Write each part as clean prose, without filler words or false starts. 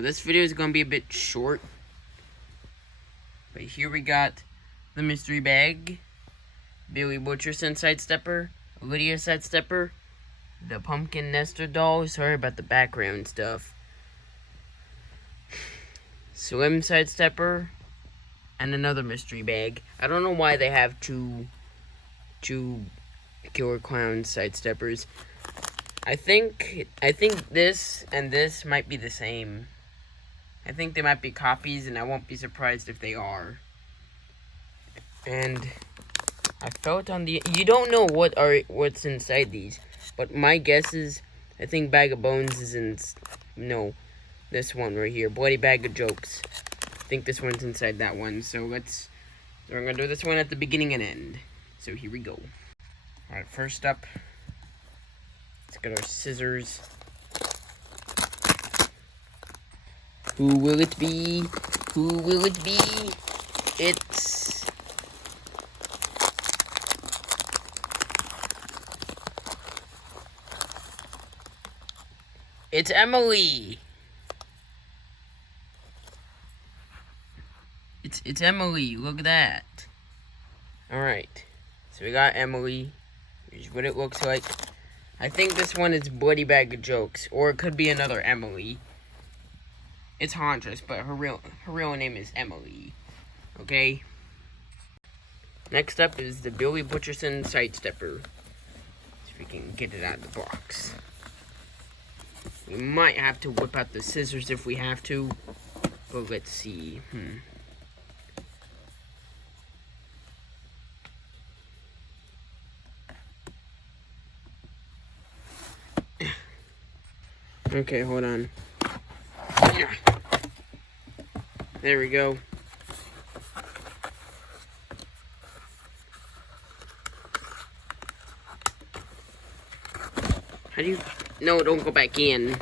Now this video is going to be a bit short, but here we got the mystery bag, Billy Butcherson Sidestepper, Lydia Sidestepper, the Pumpkin Nester doll, sorry about the background stuff, Slim Sidestepper, and another mystery bag. I don't know why they have two Killer Clown Sidesteppers. I think this and this might be the same. I think they might be copies, and I won't be surprised if they are. And I felt on the... You don't know what's inside these, but my guess is I think Bag of Bones is in... No, this one right here, Bloody Bag of Jokes. I think this one's inside that one. So I'm gonna do this one at the beginning and end. So here we go. All right, first up, let's get our scissors. Who will it be? Who will it be? It's Emily. It's Emily. Look at that. All right. So we got Emily. Here's what it looks like. I think this one is Bloody Bag of Jokes, or it could be another Emily. It's Hauntress, but her real name is Emily. Okay. Next up is the Billy Butcherson Sidestepper. See if we can get it out of the box. We might have to whip out the scissors if we have to, but let's see. Okay, hold on. There we go. How do you... No, don't go back in.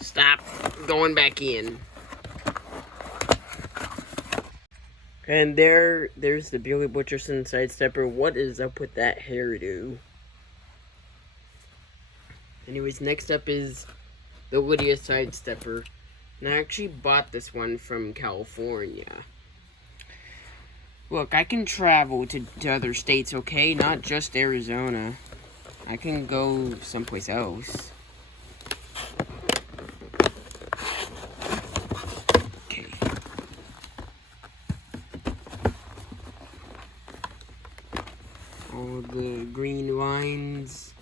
Stop going back in. And there's the Billy Butcherson Sidestepper. What is up with that hairdo? Anyways, next up is the Lydia Sidestepper. And I actually bought this one from California. Look, I can travel to other states, okay? Not just Arizona. I can go someplace else. All the green lines.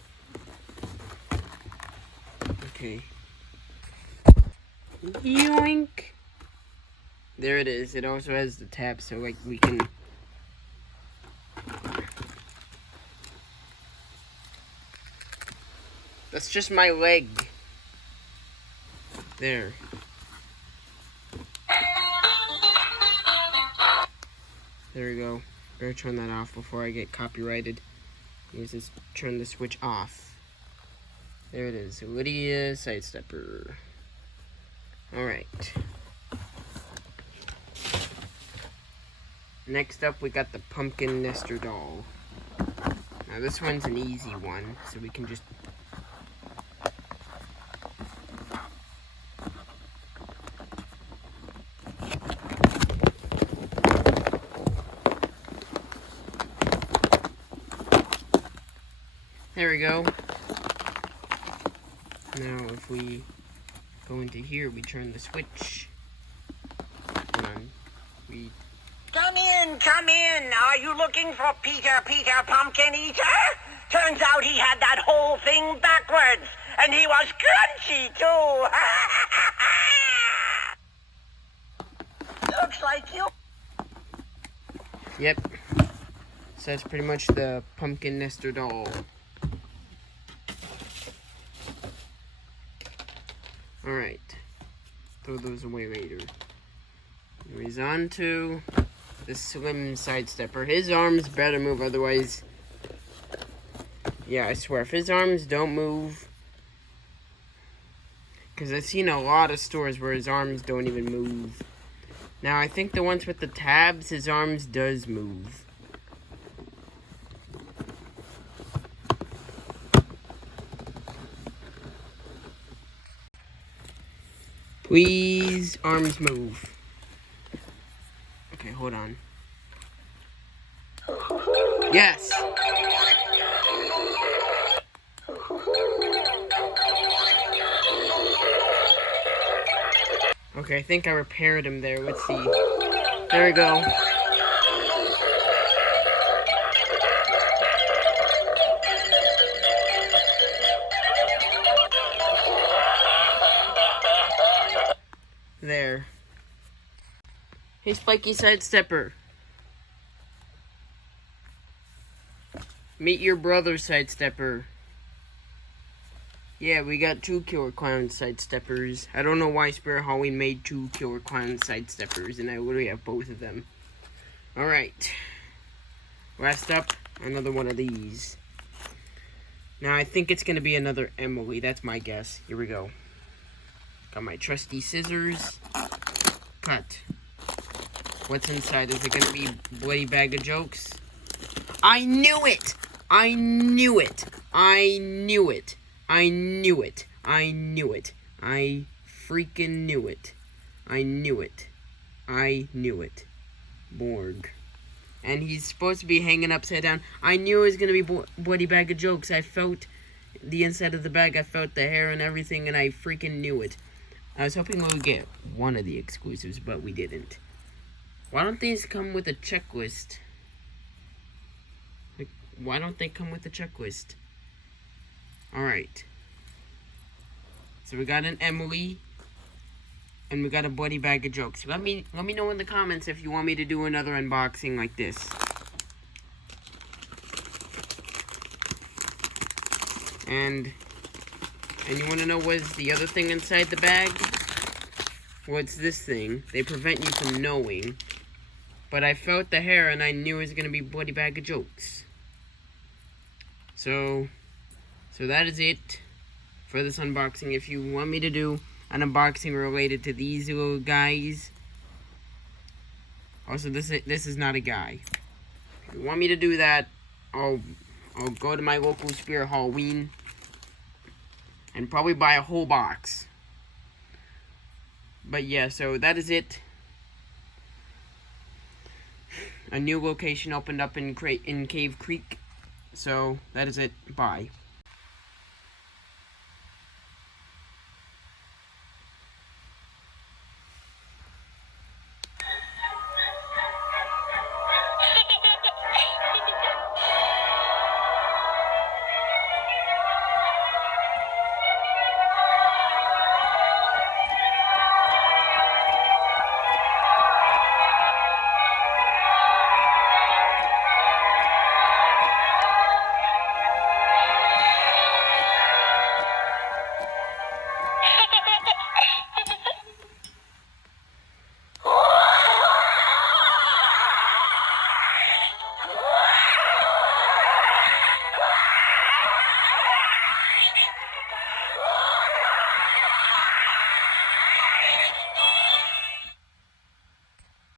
Okay. Yoink! There it is. It also has the tab, so like we can... That's just my leg. There. There we go. Better turn that off before I get copyrighted. Let's just turn the switch off. There it is. Lydia Sidestepper. Alright. Next up, we got the Pumpkin Nester doll. Now this one's an easy one, so we can just... There we go. Now if we go into here, we turn the switch. Hold on. Come in, come in. Are you looking for Peter Pumpkin Eater? Turns out he had that whole thing backwards, and he was crunchy too. Looks like you. Yep. So that's pretty much the Pumpkin Nester doll. Alright. Throw those away later. He's on to the Slim Sidestepper. His arms better move, otherwise... Yeah, I swear, if his arms don't move... Because I've seen a lot of stores where his arms don't even move. Now, I think the ones with the tabs, his arms does move. Please, arms move. Okay, hold on. Yes! Okay, I think I repaired him there. Let's see. There we go. There. Hey, Spiky Sidestepper. Meet your brother, Sidestepper. Yeah, we got 2 Killer Clown Sidesteppers. I don't know why Spirit Halloween made 2 Killer Clown Sidesteppers, and I literally have both of them. Alright. Last up, another one of these. Now, I think it's going to be another Emily. That's my guess. Here we go. Got my trusty scissors. Cut. What's inside? Is it going to be Bloody Bag of Jokes? I knew it! I knew it! I knew it! I knew it. I knew it. I freaking knew it. I knew it. I knew it. Borg. And he's supposed to be hanging upside down. I knew it was going to be Bloody Bag of Jokes. I felt the inside of the bag. I felt the hair and everything, and I freaking knew it. I was hoping we would get one of the exclusives, but we didn't. Why don't these come with a checklist? Like, why don't they come with a checklist? Alright. So we got an Emily. And we got a Bloody Bag of Jokes. Let me know in the comments if you want me to do another unboxing like this. And you want to know what's the other thing inside the bag? What's this thing? They prevent you from knowing. But I felt the hair and I knew it was going to be Bloody Bag of Jokes. So that is it for this unboxing. If you want me to do an unboxing related to these little guys. Also, this is not a guy. If you want me to do that, I'll go to my local Spirit Halloween and probably buy a whole box. But yeah, so that is it. A new location opened up in Cave Creek. So that is it. Bye.